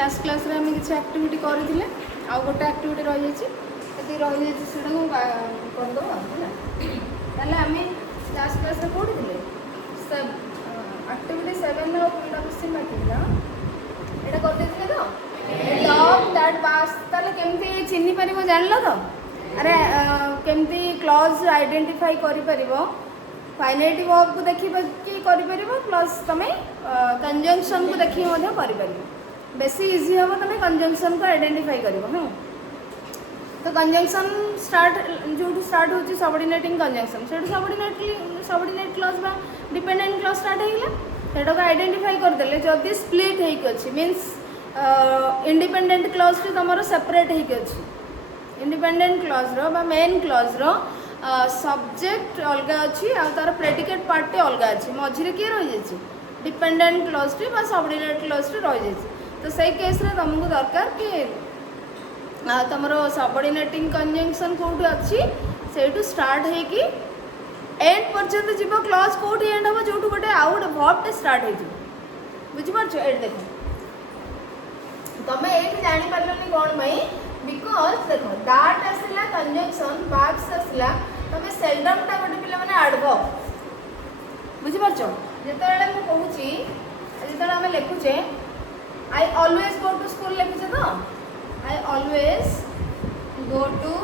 Last class रे हम किसी एक्टिविटी करथिले आ गोटे एक्टिविटी रहि जायछि एति रहि जायछि सेटा को कर दो हैला ताले हमें लास्ट क्लास रे पढि दिले सब एक्टिविटी 7 रो पूरा क्वेश्चन बाकी ना एटा कर देथिले तो लॉग दैट वाज ताले केमती चिन्ही परिबो जानलो तो अरे केमती क्लॉज आइडेंटिफाई करि परिबो फाइनाइट वर्ब को देखि कि करि परिबो प्लस तमे कंजंक्शन को देखि मध्य करि परिबो बेसी इजी हम तुम कंजंक्शन को आइडेंटिफाई कर तो कंजंक्शन स्टार्ट जो स्टार्ट होची सबऑर्डिनेटिंग कंजंक्शन से सबऑर्डिनेट क्लॉज बा डिपेंडेंट क्लॉज स्टार्ट हेला सेटा को आइडेंटिफाई कर देले जदी स्प्लिट हेक अछि मींस इंडिपेंडेंट क्लॉज टी तमरो सेपरेट हेक अछि इंडिपेंडेंट क्लॉज रो बा मेन क्लॉज रो सब्जेक्ट अलगा अछि आ तार प्रेडिकेट पार्ट टे अलगा अछि मझिरे के रहि जाछि डिपेंडेंट क्लॉज टी बा सबऑर्डिनेट क्लॉज टी रहि जाछि तो सही केस रे तुमको दरकार कि तुमरो सबऑर्डिनेटिंग कंजंक्शन कोड अच्छी सेटू स्टार्ट है कि एंड पर्यंत जीव क्लॉज कोड एंड हम जो गोटे आउट वर्ब टे स्टार्ट है बुझी पारछ एट देखो तमे एट जानि परलनी कोन भाई बिकॉज़ देखो दैट आसला कंजंक्शन वर्ब्स आसला तमे सेल्डम टा गोटे पिला माने एडवर्ब बुझी पारछ जेतेबेले मु कहूची जेतेबेले हम लिखुचे I always go to school लिखुचे तो I always go to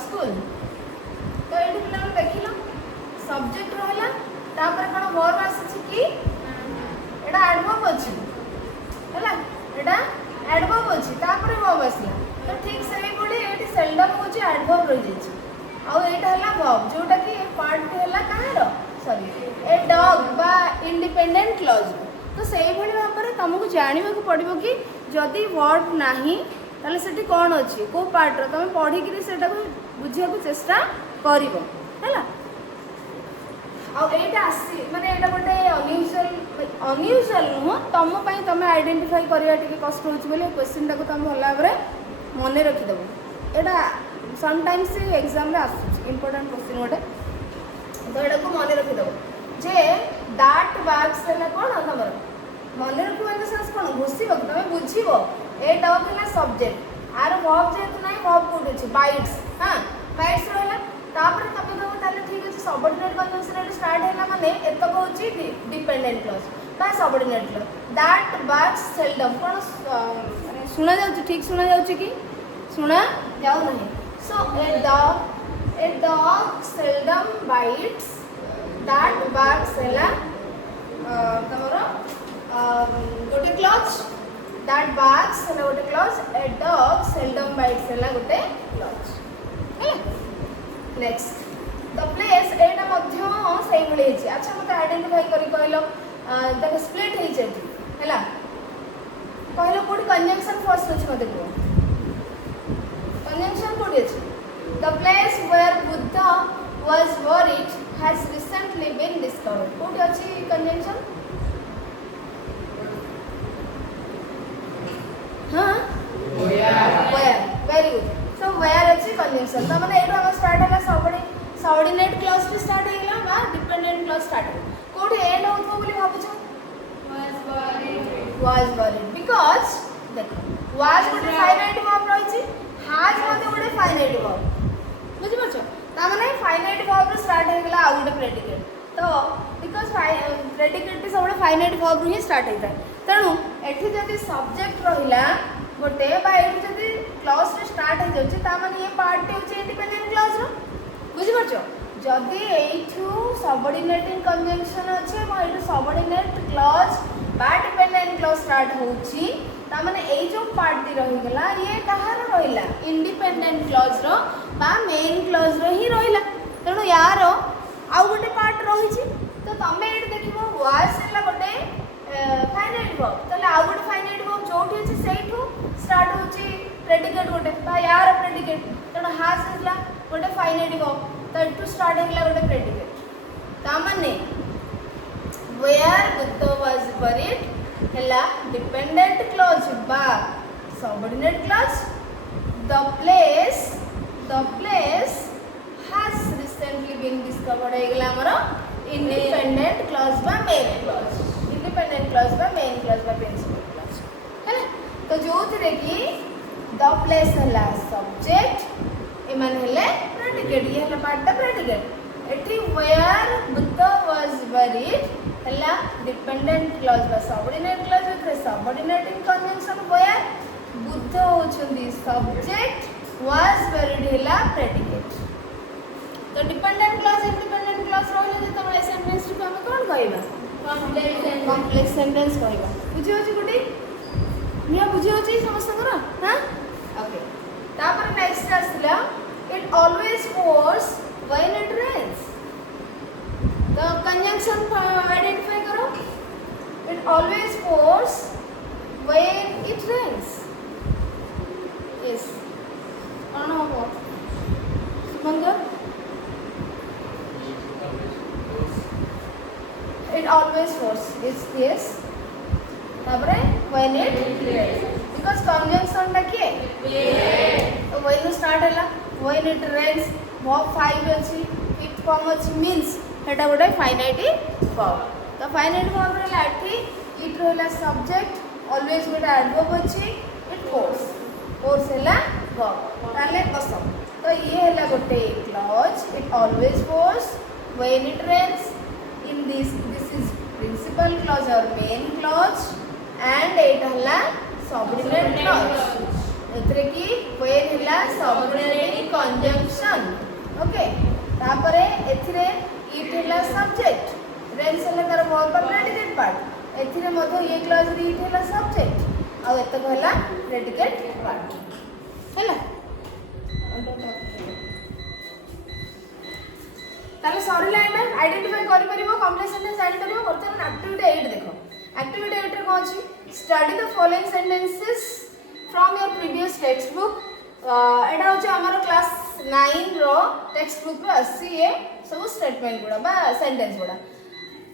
school तो एठी पिला हम देखिलो सब्जेक्ट रहला तापर कोन वर्ब आसी कि एटा एडवर्ब अछि हैला एटा एडवर्ब अछि तापर वर्ब आसीला तो ठीक सही पडी एठी सेल्डम होची एडवर्ब रहि जाछि आ एटा हला वर्ब जोटा कि पार्ट हला काहर सॉरी ए डॉग बा इंडिपेंडेंट क्लॉज तो से भाई भाव में तुमको जानवा को पड़ो कि जदि वर्ड नाही ताले सेठी कौन अच्छी को पार्ट तुम पढ़ी से बुझा चेष्टा कर माने एटा गोटे अनयूजुअल नुह तुम तुम आइडेंटिफाई करवा कष्ट हो क्वेश्चन टाक तुम भल भाव में मन रखिदेव एटा समटाइम्स एग्जाम आसूँ इंपोर्टेंट क्वेश्चन गोटे तो यहाँ को मन रखिदेव जे दैट वर्ब्स है कौन तुम मन रखा सेंस कौन घुसब तुम बुझब ए डॉग है सब्जेक्ट आर वर्ब जेहेतु ना वर्ब कौट अच्छे बाइट्स हाँ बाइट्स रहा तापर तुम कहो ताले ठीक अच्छे सबऑर्डिनेट कंजंक्शन स्टार्ट है माने एतक होची डिपेंडेंट क्लॉज बा subordinate clause that verbs seldom कौन सुना जाउची ठीक सुना जाउची कि सुना जाउ नहीं so a dog seldom bites that verbs है तमरो गोटे क्लॉज दैट वर्ब्स है गोटे clause a dog seldom bites है गोटे क्लॉज है नेक्स्ट द प्लेस एटा मध्य सही मिले हिची अच्छा मते आइडेंटिफाई करी कहलो देखो स्प्लिट हिच एठी हैला कहलो कोड कंजंक्शन फर्स्ट अछि मते को कंजंक्शन कोड अछि the place where Buddha was buried has recently been discovered कोड अछि कंजंक्शन हाँ where very good so where अछि कंजंक्शन त माने एटा हम स्टार्ट हला सबऑर्डिनेट क्लॉज पे स्टार्ट हेला बा डिपेंडेंट क्लॉज स्टार्ट कोड एंड होतो बोली भाबुछ was buried because देखो was गोटे फाइनाइट वर्ब रहिछि has मते गोटे फाइनाइट वर्ब बुझि परछ ता माने फाइनाइट वर्ब स्टार्ट हे गेला आ गोटे प्रेडिकेट तो बिकॉज़ प्रेडिकेट सब फाइनाइट वर्ब ही स्टार्ट होता है तेणु एठी जदि सब्जेक्ट रहिला गोटे बा एठी जदि क्लॉज रे स्टार्ट हो जाउछि ता माने ये पार्ट होछि इंडिपेंडेंट क्लॉज रो बुझि परछ जदि एठू सबऑर्डिनेटिंग कंजंक्शन अछि म एठू सबऑर्डिनेट क्लॉज बा डिपेंडेंट क्लॉज स्टार्ट होछि ता माने एई जो पार्ट दी रहि गेला ये कहार रहिला इंडिपेंडेंट क्लॉज रो बा मेन क्लॉज रो ही रहिला तेणु यार आउ गोटे पार्ट रहिछि तो तमे एठी देखिबो वाज हैला गोटे फाइनाइट वर्ब तले आउ गोटे फाइनाइट वर्ब जोठी अछि सेठू स्टार्ट होछि प्रेडिकेट गोटे बा यार प्रेडिकेट तेणु हाज हैला गोटे फाइनाइट वर्ब तो एठू स्टार्ट हैला गोटे प्रेडिकेट ता माने वेयर बुद्ध वाज बरीड हैला डिपेंडेंट क्लॉज बा subordinate clause the place has recently been discovered है हमारा इंडिपेंडेंट क्लॉज बा मेन क्लॉज इंडिपेंडेंट क्लॉज बा मेन क्लॉज बा प्रिंसिपल क्लॉज तो जो थे कि द प्लेस है सब्जेक्ट एमान हेले प्रेडिकेट ये है पार्ट प्रेडिकेट एठी वेयर बुद्ध वाज बरीड हला डिपेंडेंट क्लॉज बा subordinate clause with subordinating conjunction where Buddha होचंदी सब्जेक्ट वाज बरीड हला प्रेडिकेट तो डिपेंडेंट क्लॉज इंडिपेंडेंट क्लॉज रहले जे तबले सेंटेंस टिक हम कोन कहबा कॉम्प्लेक्स सेंटेंस कहबा बुझी होची गुडी निया बुझी होची समस्त करा हां ओके तापर नेक्स्ट आसला it always pours when it rains तो कंजंक्शन आइडेंटिफाई करो it always pours when it rains yes कौन हो सुमंदर it always pours is yes तापरे when it rains because conjunction टा किए तो when start हला when it rains verb 5 अछि it form अछि means हेटा गोटे finite verb तो finite verb रहला एठी it रहला subject always गोटे adverb अछि it pours हला verb ताले कसम तो ये हला गोटे clause it always pours when it rains in this is principal clause or main clause and it हला subordinate clause एतरे की when हला subordinating conjunction ओके तापरे एथिरे it हला subject rains हला तार verb पर predicate part एथिरे मधो ये clause रे it हला subject आ एतक हला predicate part हला ताले सॉरी लाइन में आइडेंटिफाई करि परिबो कॉम्प्लेक्स सेंटेंस जानि परिबो बर्तमान एक्टिविटी 8 देखो एक्टिविटी 8 रे कोन अछि study the following sentences from your previous text book एडा होचे हमर क्लास 9 रो टेक्स्ट बुक रो अछि ए सब स्टेटमेंट गुडा बा सेंटेंस गुडा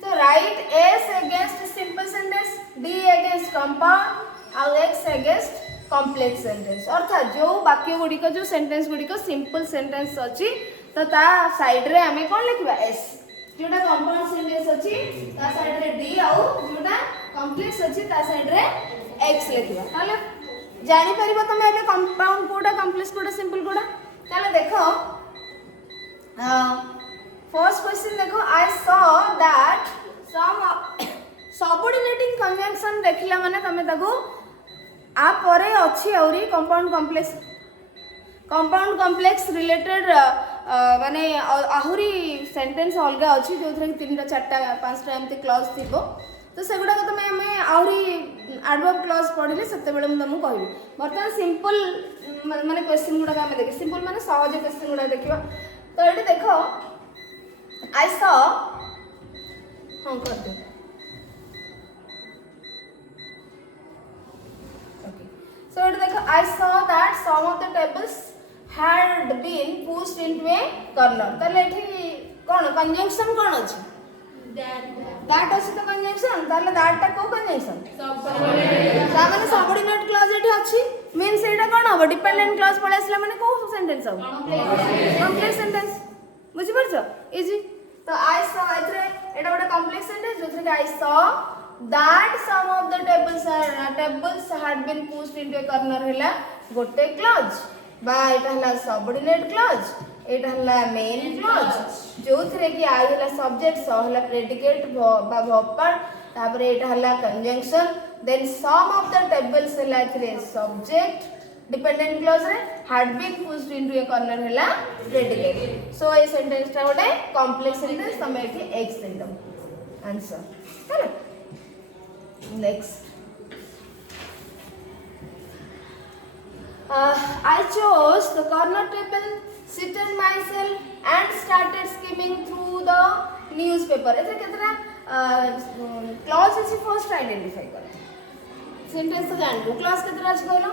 तो right S against simple sentence D against compound और एक्स अगेंस्ट कॉम्प्लेक्स सेंटेंस अर्थात जो वाक्य गुडी को जो सेंटेंस गुडी को सिंपल सेंटेंस अछि तो ता साइड रे हमें कोन लिखबा एस जोटा कंपाउंड सेंटेंस अछि ता साइड रे डी आउ जोटा कॉम्प्लेक्स अछि ता साइड रे एक्स लिखबा ताले जानि परिबो तमे एबे कंपाउंड कोडा कॉम्प्लेक्स कोडा सिंपल कोडा ताले देखो फर्स्ट क्वेश्चन देखो I saw that some subordinating conjunction देखिला माने तमे ताको आ परे अछि औरी कंपाउंड कॉम्प्लेक्स रिलेटेड माने आहुरी सेंटेंस अलगा अछि जो थरे 3 4 5 एमती क्लॉज थिबो तो सेगुडा को तमे हमें आहुरी एडवर्ब क्लॉज पढिले सेते बेले हम तुमको कहबी बर्तमान सिंपल माने क्वेश्चन गुडा हमें देखि सिंपल माने सहज क्वेश्चन गुडा देखिबा तो एठी देखो आई सॉ हां कर दे ओके सो एठी देखो I saw that some of the tables had been pushed into a corner तले एठी कोन कंजंक्शन कोन अछि दैट अछि तो कंजंक्शन तले दैट टा को कंजंक्शन सबऑर्डिनेट माने सबऑर्डिनेट क्लॉज एठी अछि मींस एटा कोन हो डिपेंडेंट क्लॉज पळे असला माने को सेंटेंस हो कॉम्प्लेक्स सेंटेंस बुझि परछ इजी तो आई सॉ एथरे एटा गोटे कॉम्प्लेक्स सेंटेंस जोथरे कि I saw that some of the tables had been pushed into a corner हैला गोटे क्लॉज बा एटा हला सबऑर्डिनेट क्लॉज एटा हला मेन क्लॉज जो थरे कि आई हला सब्जेक्ट स हला प्रेडिकेट बा वर्ब पर तापर एटा हला conjunction then some of the tables हला थरे सब्जेक्ट डिपेंडेंट क्लॉज रे had been pushed into a corner हला प्रेडिकेट सो ए सेंटेंस टा गोटे कॉम्प्लेक्स सेंटेंस तमे एठी एक्स दे दम आंसर चलो next I chose the corner table, seated myself and started skimming through the newspaper. एथे केतना क्लॉज अछि फर्स्ट आइडेंटिफाई कर सेंटेंस तो जान लो क्लॉज केतना अछि कहलो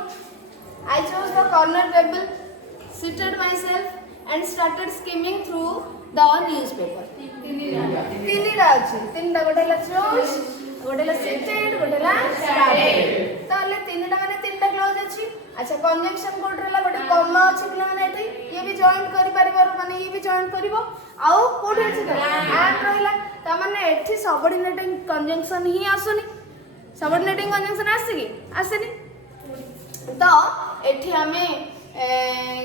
I chose the corner table, seated myself and started skimming through the newspaper. तीनटा अछि तीनटा गोटेला chose गोटेला seated गोटेला started ताले तीनटा माने तीनटा क्लॉज अछि अच्छा कंजंक्शन कोड रहला गोटे कॉमा अछि पिला माने एठी ये भी जॉइंट करि परिबार माने ये भी जॉइंट करिवो आउ कोड अछि त एंड रहला त माने एठी सबऑर्डिनेटिंग कंजंक्शन ही आसुनी सबऑर्डिनेटिंग कंजंक्शन आसी कि आसेनी तो एठी आमे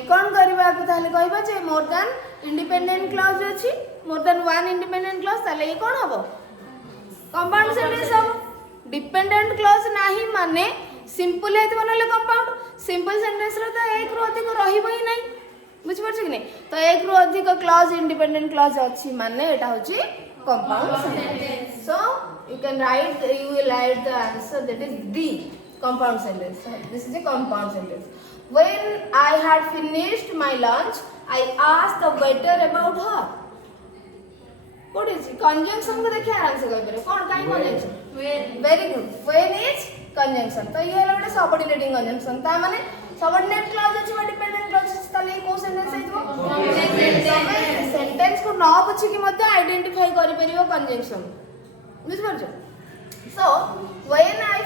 कौन करबा ताले कहबा जे मोर देन इंडिपेंडेंट क्लॉज अछि मोर देन वन इंडिपेंडेंट क्लॉज ताले ये कौन हबो कंपाउंड सेंटेंस हबो डिपेंडेंट क्लॉज नाही माने सिंपल हेतबो नले कंपाउंड सिंपल सेंटेंस रे तो एक रु अधिक रहिबो ही नाही बुझ परछ कि नहीं तो एक रु अधिक क्लॉज इंडिपेंडेंट क्लॉज अछि माने एटा होची compound sentence. So you can write you will write the answer that is D compound sentence. So this is a compound sentence. When I had finished my lunch, I asked the waiter about her. What is it? Conjunction को देखिए आराम से कह कौन काई conjunction? When. Very good. When is conjunction. तो ये वाला subordinating conjunction. ता माने subordinate clause अछि वा dependent clause अछि ताले को sentence है सेंटेंस को न पूछी कि मते आइडेंटिफाई करि परिबो कंजंक्शन बुझ परछो so when I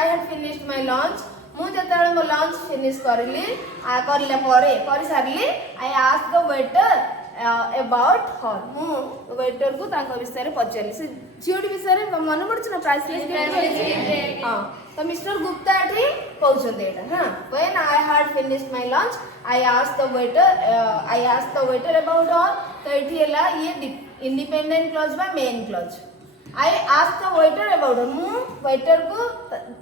had finished my lunch मु जतले मो लंच फिनिश करली आ करले परे कर सारली I asked the waiter about her मु वेटर को तांको विषय रे पचली से झियोडी विषय रे मन पड़छ ना प्राइसलेस गिफ्ट हां तो मिस्टर गुप्ता एठी कहउछन एटा हां when I had finished my lunch I asked the waiter about her. तो इठी हला ये इंडिपेंडेंट क्लॉज बा main clause I asked the waiter about her. मु वेटर को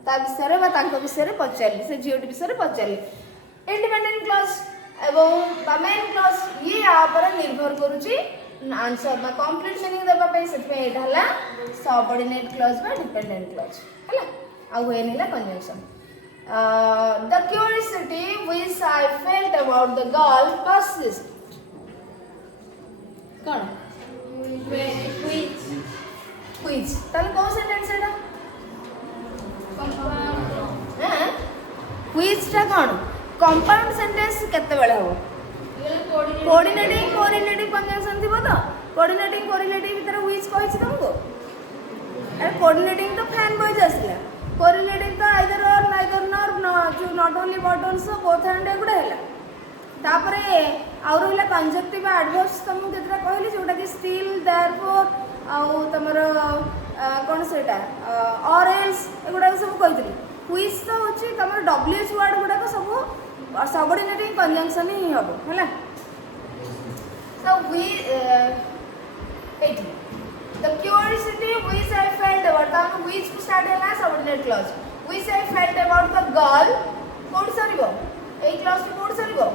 ता विषय रे बा तांको विषय रे पचारली से जीओटी विषय रे पचारली इंडिपेंडेंट क्लॉज एवं बा मेन क्लॉज ये आ पर निर्भर करूची आंसर बा कंप्लीट मीनिंग देबा पे सेत पे एटा हला सबऑर्डिनेट क्लॉज बा डिपेंडेंट क्लॉज हला आ होए नेला conjunction the curiosity which I felt about the girl persisted. कौन? Which? ताले कौन सेंटेंस है ना? Compound. हाँ? Which टा कौन? Compound sentence कितने बड़ा हो? Coordinating conjunction थी बोलो? Coordinating correlative इतना which कोई चीज़ तुमको? अरे coordinating तो fan boy जैसे है. Correlating तो either or neither nor जो not only but also both and एगुड़ा है ला तापरे और वाला conjunctive adverbs तुम कितना कहली जोड़ा कि still therefore आउ तमरो कौन सेटा or else एगुड़ा सब कह दिली which तो होची तमरो WH word गुड़ा को सब subordinating conjunction ही हबो हैला so we 80 the curiosity which I felt about the which start है subordinate clause which I felt about the girl कोड सरीबो ए क्लास के कोड सरीबो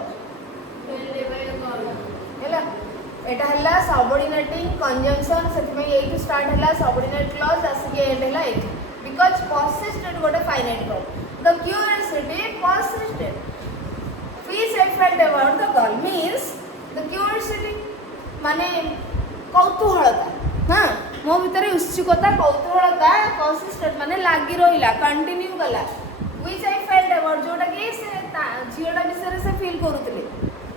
हैला एटा हल्ला सबऑर्डिनेटिंग कंजंक्शन सेति में एटू स्टार्ट हल्ला सबऑर्डिनेट क्लॉज आसी के एंड हल्ला एट बिकॉज़ persisted गोटे finite verb the curiosity persisted which I felt about the girl means the curiosity माने कौतूहलता हां मो भीतर उत्सुकता कौतूहलता persisted माने लागि रहिला कंटिन्यू कला which I felt about जोटा कि से झियोटा विषय से फील करूतले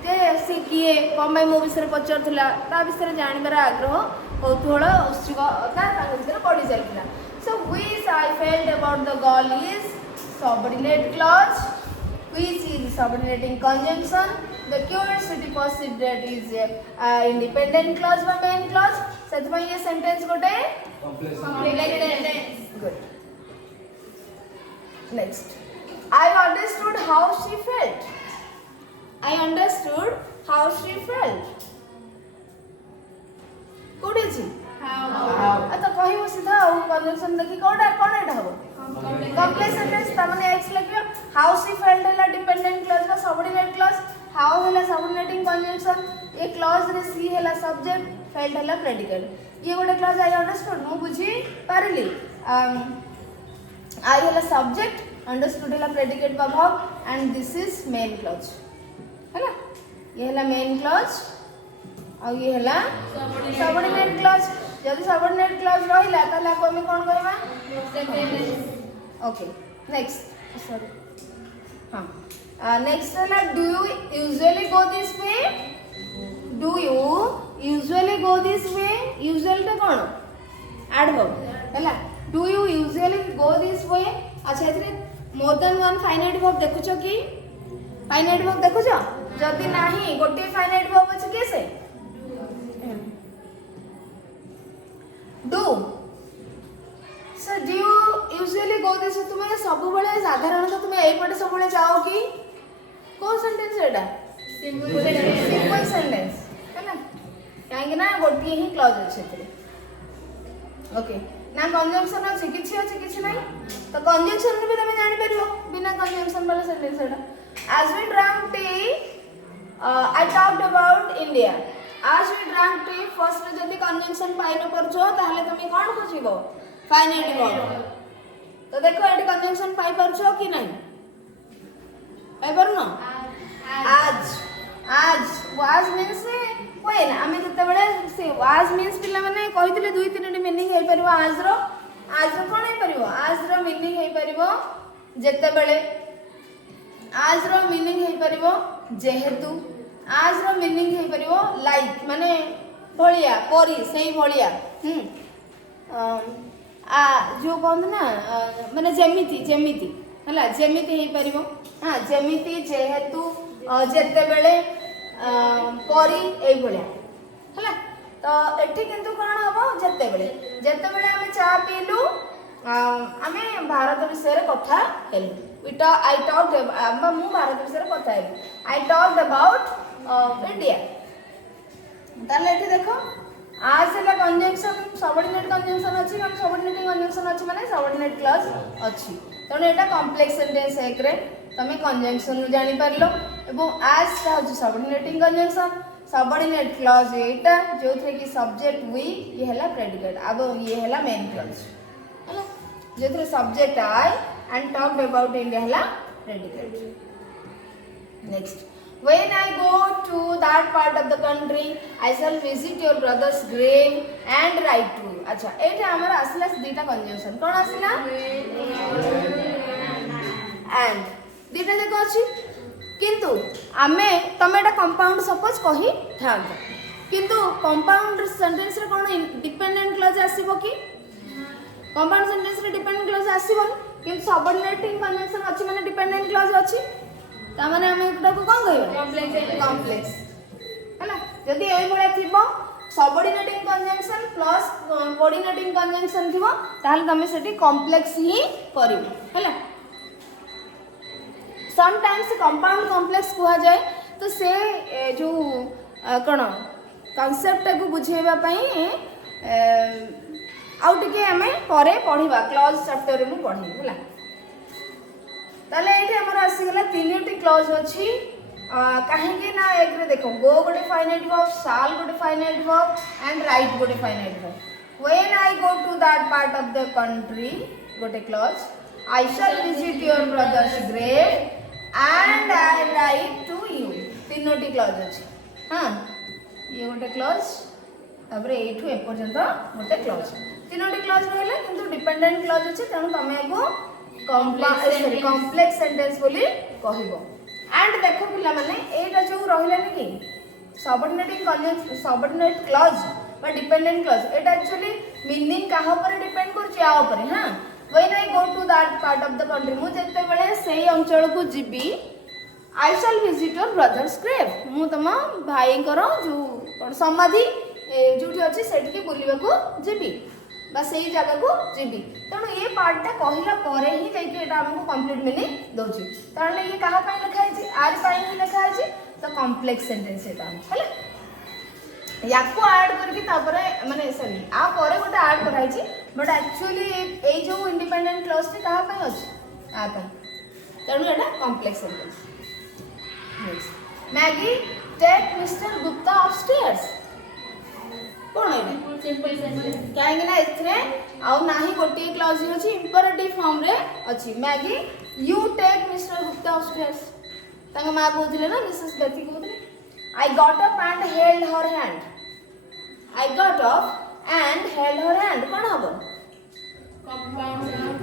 जे से किए कमाई मो विषय पचारथला ता विषय जानिबार आग्रह कौतूहल उत्सुकता ता विषय पढि जाइला so which I felt about the girl is subordinate clause which is subordinating conjunction the curiosity persisted is independent clause by main clause सेत में ये सेंटेंस गोटे complex sentence good next I understood how she felt code अछि how तो कहियो सीधा conjunction देखि कोडा कोन एटा हो कॉम्प्लेक्स सेंटेंस त माने एक्स लगियो हाउ शी फेल्ट हला डिपेंडेंट क्लॉज बा सबऑर्डिनेट क्लॉज हाउ हला सबऑर्डिनेटिंग कंजंक्शन ए क्लॉज रे सी हला सब्जेक्ट फेल्ट हला प्रेडिकेट ये गोटे क्लॉज आई अंडरस्टूड मु बुझी पारली आई हला सब्जेक्ट अंडरस्टूड हला प्रेडिकेट बा verb and this is main clause हैला ये हला मेन क्लॉज और ये हला सबऑर्डिनेट क्लॉज जदी सबऑर्डिनेट क्लॉज रहिला तला को हम कोन करबा ओके नेक्स्ट सॉरी हां नेक्स्ट हला do you usually go this way do you usually go this way usual टा कोन एडवर्ब हला do you usually go this way अच्छा एथरे more than one finite verb देखुछो कि फाइनाइट वर्ब देखुछो जदी नाही गोटे फाइनाइट वर्ब अछि केसे do so do you usually go this तुमे सब सबुबले साधारणतः तुम एपटे सबुबले जाओ कि कौन सेंटेंस एटा सिंपल सेंटेंस है ना कहीं ना गोटे ही क्लॉज अच्छे ओके ना कंजंक्शन अच्छे किसी नहीं तो कंजंक्शन भी तुम जान पार बिना कंजंक्शन वाला सेंटेंस एटा as we drank tea I talked about India आज वी ड्रैंक टी फर्स्ट जदि कंजंक्शन पाई न परछो ताहले तुम कोन खोजिबो फाइनाइट वर्ब तो देखो एटी कंजंक्शन पाई परछो कि नहीं पाई परनो आज वाज मींस व्हेन आमे जते बेले से वाज मींस पिला माने कहितले दुई तीनटी मीनिंग हे परबो आज रो कोन हे परबो आज रो मीनिंग हे परबो जते बेले आज रो मीनिंग हे परबो जेहेतु आज रो मीनिंग हे परबो लाइक माने भलिया परी सेही भलिया आ जो कहत ना माने जेमिति हला जेमिति हे परबो हां जेमिति जेहेतु जेते बेले परी एई भलिया हला तो एठी किंतु कोन हबो जेते बेले हमें चा पीलु आमे भारत विषय रे कथा हेलु आई टॉक्ड मु भारत विषय रे कथा हेलु आई टॉक्ड अबाउट इंडिया ताले एठी देखो आज है कंजंक्शन सबऑर्डिनेट कंजंक्शन अच्छी हम सबऑर्डिनेटिंग कंजंक्शन अच्छी माने सबऑर्डिनेट क्लॉज अच्छी तेणु एटा कॉम्प्लेक्स सेंटेंस एक रे तमे कंजंक्शन जानि परलो एवं आज ता होची सबऑर्डिनेटिंग कंजंक्शन सबऑर्डिनेट क्लॉज एटा जो थे कि सब्जेक्ट वी ये हला प्रेडिकेट अब ये हला मेन क्लॉज हला जो थे subject I and talked about India हला predicate next When I go to that part of the country, I shall visit your brother's grave and write to you. अच्छा, एटा हमारा असला दीटा कंजंक्शन कौन असला? And दीटा देखो अच्छी किंतु आमे तमे एटा कंपाउंड सपोज कही थांता किंतु कंपाउंड सेंटेंस रे कौन डिपेंडेंट क्लॉज आसीबो कि कंपाउंड सेंटेंस रे डिपेंडेंट क्लॉज आसीबो किंतु सबऑर्डिनेटिंग कंजंक्शन अच्छी माने डिपेंडेंट क्लॉज अच्छी तामाने हमें एटा को कोन कहबो कॉम्प्लेक्स हैला जदी एई भले थिबो subordinating conjunction plus coordinating conjunction थिबो ताहले तमे सेठी कॉम्प्लेक्स ही करिवो हैला सम टाइम्स कंपाउंड कॉम्प्लेक्स कुहा जाए तो से जो कोन कांसेप्ट को बुझेबा पई आउ टिके हमें परे पढिबा क्लॉज चैप्टर रे मु पढी हैला ताले एठी हमर आसी गेला तीनटी क्लॉज अछि काहेकि ना एक रे देखो गो गोटे फाइनाइट वर्ब शाल गोटे फाइनाइट वर्ब एंड राइट गोटे finite verb when I go to that part of the country गोटे clause I shall visit your brother's grave and I write to you तीनटी क्लॉज अछि हां ये गोटे clause तबरे एठू ए पर्यंत गोटे क्लॉज तीनटी क्लॉज रहले किंतु डिपेंडेंट क्लॉज अछि तनु तमे को कॉम्प्लेक्स सेंटेंस बोली कहिबो एंड देखो पिला माने एटा जो रहिलानी कि सबऑर्डिनेट क्लॉज बा डिपेंडेंट क्लॉज एटा एक्चुअली मीनिंग काहा पर डिपेंड करछि आ ऊपर हां when I go to that part of the country मु जते बेले सेही अंचल को जिबी I shall visit your brother's grave मु तम भाई करो जो समाधि जोठी अछि सेठी के बुलिबा को जिबी बस यही जगह को जीबी तेणु ये पार्टा कहला परे ही जाइए एटा हमको कंप्लीट मीनिंग दोची तारले ये कहा पई लिखा है आर पई ही लिखा है तो कॉम्प्लेक्स सेंटेंस एटा हैला याको ऐड करके तापरे माने सॉरी आ परे गोटे ऐड कराई छी बट एक्चुअली ए जो इंडिपेंडेंट क्लॉज ती कहा पई अछि आ पई तेणु एटा complex sentence next Maggie take mister Gupta upstairs कौन है सिंपल सेंटेंस कहेंगे ना इथरे आउ नाही गोटे क्लॉज अछि इंपरेटिव फॉर्म रे अछि Maggie you take mister Gupta upstairs तंग मां कहथिले ना मिसेस बेती कहथिले I got up and held her hand I got up and held her hand कौन हबो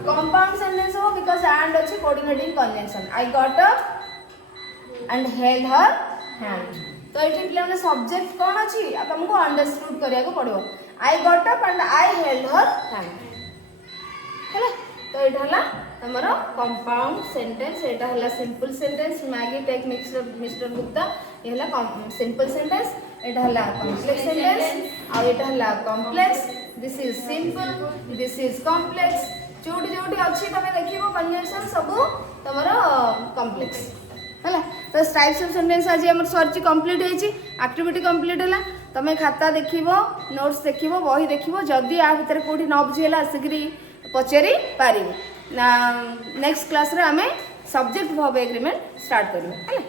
कंपाउंड सेंटेंस हो बिकॉज़ एंड अछि coordinating conjunction I got up and held her hand तो ये पिलाने सब्जेक्ट कौन अच्छी तुमको अंडरस्टूड करिया को पड़ो I got up and I held her hand हैला तो एटा हला हमरो कंपाउंड सेंटेंस एटा हला simple sentence Maggie take mister Gupta ये हला सिंपल सेंटेंस एटा हला कॉम्प्लेक्स सेंटेंस और एटा हला complex this is simple this is complex जोटी जोटी अच्छी तुम देखो कंजंक्शन सब तुम कम्प्लेक्स है। तो टाइप्स ऑफ सेंटेंस आज आम सर्च कंप्लीट होती एक्टिविटी कंप्लीट है। तुम खाता देख नोट्स देख बही देख जदि आ भितर कौटी न बुझेगा आसिक पचारि पार। नेक्स्ट क्लास रे आमे सब्जेक्ट वर्ब एग्रीमेंट स्टार्ट करूँ है।